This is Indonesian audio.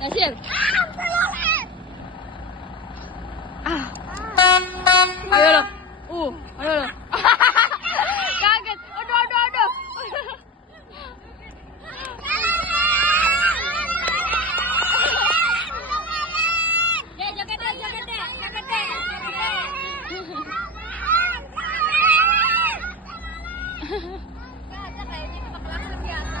Nasir. Ayo lo. Ayo lo. Kaget. Aduh. Ya, joget deh. Kayaknya kita kelakson biasa.